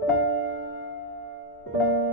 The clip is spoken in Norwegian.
thank you